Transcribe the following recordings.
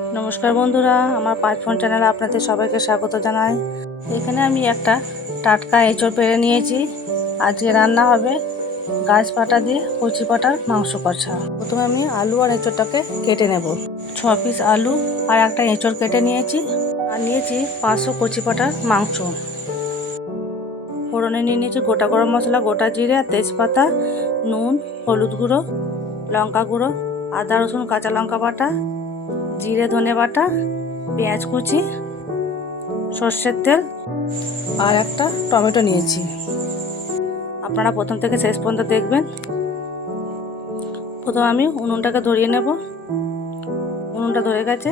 নমস্কার বন্ধুরা, আমার পাঁচ ফোন চ্যানেলে আপনাদের সবাইকে স্বাগত জানাই। এখানে আমি একটা টাটকা এঁচড় পেরে নিয়েছি। আজকে রান্না হবে গাছ পাটা দিয়ে কচি পাটার মাংস কষা। প্রথমে আমি আলু আর এঁচড়টাকে কেটে নেব। ছ পিস আলু আর একটা এঁচড় কেটে নিয়েছি। আর নিয়েছি পাঁচশো কচি পাটার মাংস। ফোড়নে নিয়ে নিয়েছি গোটা গরম মশলা, গোটা জিরে আর তেজপাতা, নুন, হলুদ গুঁড়ো, লঙ্কা গুঁড়ো, আদা রসুন, কাঁচা লঙ্কা বাটা জিরে, ধনে বাটা, পেঁয়াজ কুচি, সর্ষের তেল আর একটা টমেটো নিয়েছি। আপনারা প্রথম থেকে শেষ পর্যন্ত দেখবেন। প্রথম আমি উনুনটাকে ধরিয়ে নেব। উনুনটা ধরে গেছে।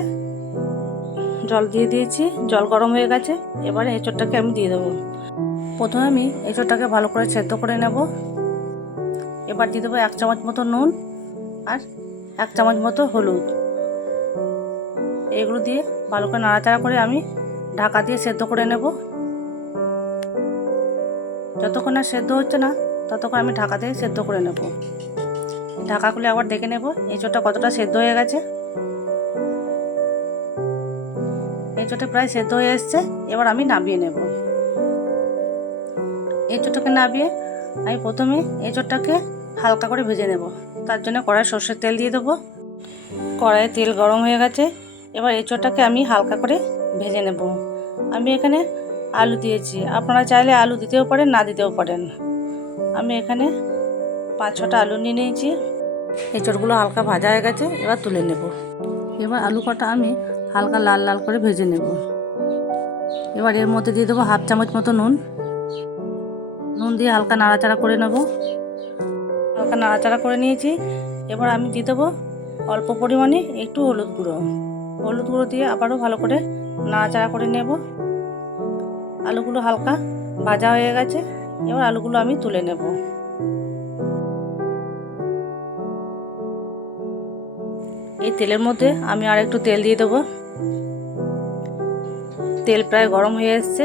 জল দিয়ে দিয়েছি। জল গরম হয়ে গেছে। এবারে এঁচড়টাকে আমি দিয়ে দেবো। প্রথমে আমি এঁচড়টাকে ভালো করে সেদ্ধ করে নেব। এবার দিয়ে দেবো এক চামচ মতো নুন আর এক চামচ মতো হলুদ। এগুলো দিয়ে ভালো করে নাড়াচাড়া করে আমি ঢাকা দিয়ে সেদ্ধ করে নেব। যতক্ষণ না সেদ্ধ হচ্ছে না, ততক্ষণ আমি ঢাকা দিয়ে সেদ্ধ করে নেব। ঢাকা খুলে আবার দেখে নেব এঁচোড়টা কতটা সেদ্ধ হয়ে গেছে। এঁচোড়টা প্রায় সেদ্ধ হয়ে এসছে, এবার আমি নামিয়ে নেব। এঁচোড়টাকে নামিয়ে আমি প্রথমে এঁচোড়টাকে হালকা করে ভেজে নেব। তার জন্য কড়াই সর্ষের তেল দিয়ে দেবো। কড়াইয়ে তেল গরম হয়ে গেছে। এবার এঁচোড়টাকে আমি হালকা করে ভেজে নেব। আমি এখানে আলু দিয়েছি। আপনারা চাইলে আলু দিতেও পারেন, না দিতেও পারেন। আমি এখানে পাঁচ ছটা আলু নিয়ে নিয়েছি। এঁচোড়গুলো হালকা ভাজা হয়ে গেছে, এবার তুলে নেব। এবার আলু কটা আমি হালকা লাল লাল করে ভেজে নেব। এবার এর মধ্যে দিয়ে দেবো হাফ চামচ মতো নুন। নুন দিয়ে হালকা নাড়াচাড়া করে নেব। হালকা নাড়াচাড়া করে নিয়েছি। এবার আমি দিয়ে দেবো অল্প পরিমাণে একটু হলুদ গুঁড়ো। হলুদ গুঁড়ো দিয়ে আবারও ভালো করে নাড়াচাড়া করে নেব। আলুগুলো হালকা ভাজা হয়ে গেছে, এবার আলুগুলো আমি তুলে নেব। এই তেলের মধ্যে আমি আর একটু তেল দিয়ে দেবো। তেল প্রায় গরম হয়ে এসছে।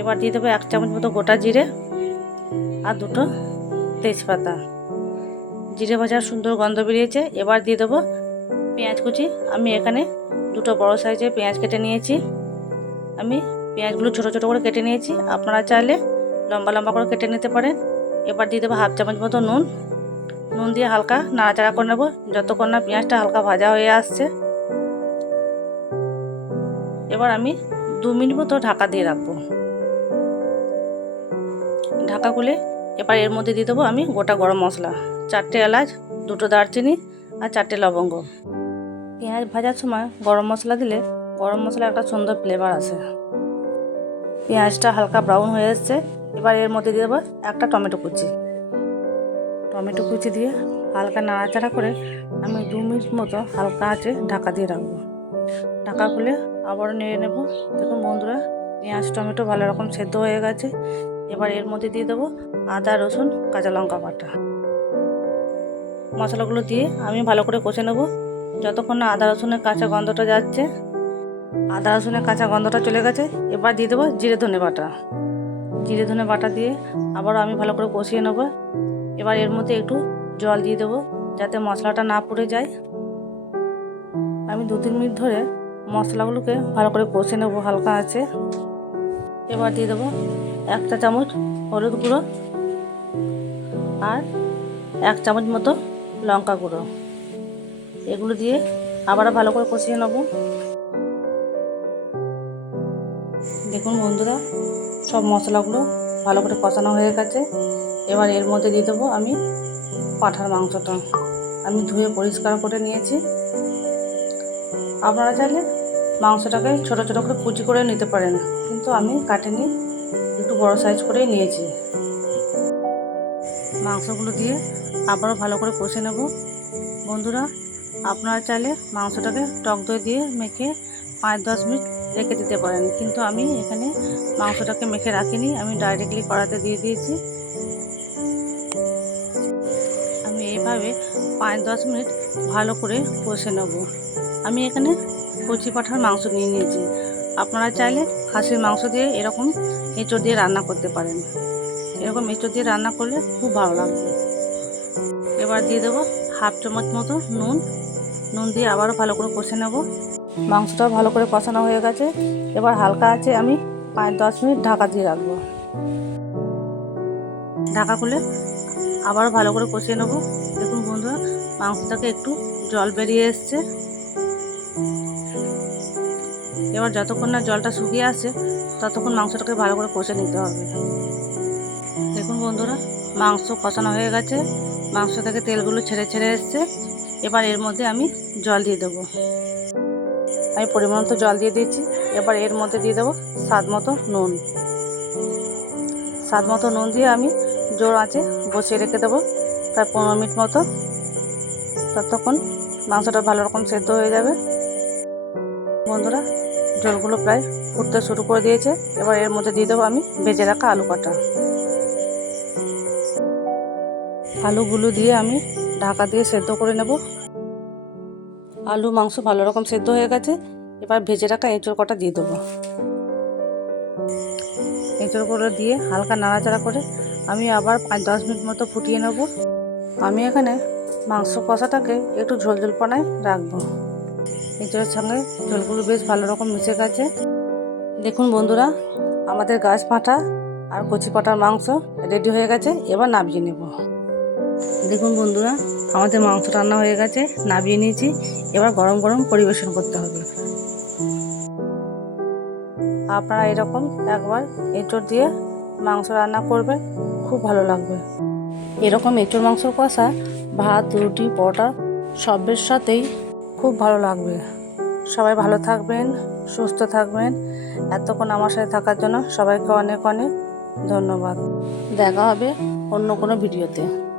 এবার দিয়ে দেবো এক চামচ মতো গোটা জিরে আর দুটো তেজপাতা। জিরে ভাজার সুন্দর গন্ধ বেরিয়েছে, এবার দিয়ে দেবো পেঁয়াজ কুচি। আমি এখানে দুটো বড় সাইজের পেঁয়াজ কেটে নিয়েছি। আমি পেঁয়াজগুলো ছোটো ছোটো করে কেটে নিয়েছি। আপনারা চাইলে লম্বা লম্বা করে কেটে নিতে পারেন। এবার দিয়ে দেবো হাফ চামচ মতো নুন। নুন দিয়ে হালকা নাড়াচাড়া করে নেব। যতক্ষণ না পেঁয়াজটা হালকা ভাজা হয়ে আসছে। এবার আমি দু মিনিট মতো ঢাকা দিয়ে রাখব। ঢাকা খুলে এবার এর মধ্যে দিয়ে দেবো আমি গোটা গরম মশলা। চারটে এলাচ, দুটো দারচিনি আর চারটে লবঙ্গ। পেঁয়াজ ভাজার সময় গরম মশলা দিলে গরম মশলা একটা সুন্দর ফ্লেভার আসে। পেঁয়াজটা হালকা ব্রাউন হয়ে এসছে, এবার এর মধ্যে দিয়ে দেবো একটা টমেটো কুচি। টমেটো কুচি দিয়ে হালকা নাড়াচাড়া করে আমি দু মিনিট মতো হালকা আঁচে ঢাকা দিয়ে রাখব। ঢাকা খুলে আবারও নেড়ে নেব। দেখুন বন্ধুরা, পেঁয়াজ, টমেটো ভালো রকম সেদ্ধ হয়ে গেছে। এবার এর মধ্যে দিয়ে দেবো আদা, রসুন, কাঁচা লঙ্কা বাটা। মশলাগুলো দিয়ে আমি ভালো করে কষে নেব। যতক্ষণ না আদা রসুনের কাঁচা গন্ধটা যাচ্ছে, আদা রসুনের কাঁচা গন্ধটা চলে গেছে, এবার দিয়ে দেবো জিরে ধনে বাটা। জিরে ধনে বাটা দিয়ে আবারও আমি ভালো করে কষিয়ে নেব। এবার এর মধ্যে একটু জল দিয়ে দেবো যাতে মশলাটা না পুড়ে যায়। আমি দু তিন মিনিট ধরে মশলাগুলোকে ভালো করে কষে নেব, হালকা আছে। এবার দিয়ে দেবো একটা চামচ হলুদ গুঁড়ো আর এক চামচ মতো লঙ্কা গুঁড়ো। এগুলো দিয়ে আবারও ভালো করে কষিয়ে নেব। দেখুন বন্ধুরা, সব মশলাগুলো ভালো করে কষানো হয়ে গেছে। এবার এর মধ্যে দিয়ে দেবো আমি পাঁঠার মাংসটা। আমি ধুয়ে পরিষ্কার করে নিয়েছি। আপনারা চাইলে মাংসটাকে ছোটো ছোটো করে কুচি করে নিতে পারেন, কিন্তু আমি কাটিনি, একটু বড় সাইজ করেই নিয়েছি। মাংসগুলো দিয়ে আবারও ভালো করে কষে নেব। বন্ধুরা আপনারা চাইলে মাংসটাকে টক দই দিয়ে মেখে পাঁচ দশ মিনিট রেখে দিতে পারেন। কিন্তু আমি এখানে মাংসটাকে মেখে রাখিনি, আমি ডাইরেক্টলি কড়াতে দিয়ে দিয়েছি। আমি এইভাবে পাঁচ দশ মিনিট ভালো করে কষে নেব। আমি এখানে কচি পাঠার মাংস নিয়ে নিয়েছি। আপনারা চাইলে খাসির মাংস দিয়ে এরকম এঁচড় দিয়ে রান্না করতে পারেন। এরকম এঁচড় দিয়ে রান্না করলে খুব ভালো লাগবে। এবার দিয়ে দেবো হাফ চামচ মতো নুন। নুন দিয়ে আবারও ভালো করে কষে নেব। মাংসটা ভালো করে কষানো হয়ে গেছে। এবার হালকা আছে আমি পাঁচ দশ মিনিট ঢাকা দিয়ে রাখব। ঢাকা খুলে আবারও ভালো করে কষিয়ে নেব। দেখুন বন্ধুরা, মাংসটাকে একটু জল বেরিয়ে এসছে। এবার যতক্ষণ না জলটা শুকিয়ে আসছে ততক্ষণ মাংসটাকে ভালো করে কষে নিতে হবে। দেখুন বন্ধুরা, মাংস কষানো হয়ে গেছে। মাংস থেকে তেলগুলো ছেড়ে ছেড়ে এসছে। এবার এর মধ্যে আমি জল দিয়ে দেবো। আমি পরিমাণ মতো জল দিয়ে দিয়েছি। এবার এর মধ্যে দিয়ে দেবো স্বাদ মতো নুন। স্বাদ মতো নুন দিয়ে আমি জোর আঁচে বসিয়ে রেখে দেবো প্রায় পনেরো মিনিট মতো। ততক্ষণ মাংসটা ভালো রকম সেদ্ধ হয়ে যাবে। বন্ধুরা জলগুলো প্রায় ফুটতে শুরু করে দিয়েছে। এবার এর মধ্যে দিয়ে দেবো আমি ভেজে রাখা আলু কাটা আলুগুলো দিয়ে আমি ঢাকা দিয়ে সেদ্ধ করে নেব। আলু, মাংস ভালো রকম সেদ্ধ হয়ে গেছে। এবার ভেজে রাখা এঁচড় কটা দিয়ে দেবো। এঁচড়গুলো দিয়ে হালকা নাড়াচাড়া করে আমি আবার পাঁচ, দশ মিনিট মতো ফুটিয়ে নেব। আমি এখানে মাংস কষাটাকে একটু ঝোল ঝোল পানায় রাখব। এঁচড়ের সঙ্গে ঝোলগুলো বেশ ভালো রকম মিশে গেছে। দেখুন বন্ধুরা, আমাদের গাছ পাঁঠা আর কচি পাঁঠার মাংস রেডি হয়ে গেছে। এবার নামিয়ে নেব। দেখুন বন্ধুরা, আমাদের মাংস রান্না হয়ে গেছে নামিয়ে নিয়েছি। এবার গরম গরম পরিবেশন করতে হবে। আপনারা এরকম একবার এঁচড় দিয়ে মাংস রান্না করবেন, খুব ভালো লাগবে। এরকম এঁচড় মাংস কষা, ভাত, রুটি, পরোটা, সবের সাথেই খুব ভালো লাগবে। সবাই ভালো থাকবেন, সুস্থ থাকবেন। এতক্ষণ আমার সাথে থাকার জন্য সবাইকে অনেক অনেক ধন্যবাদ। দেখা হবে অন্য কোনো ভিডিওতে।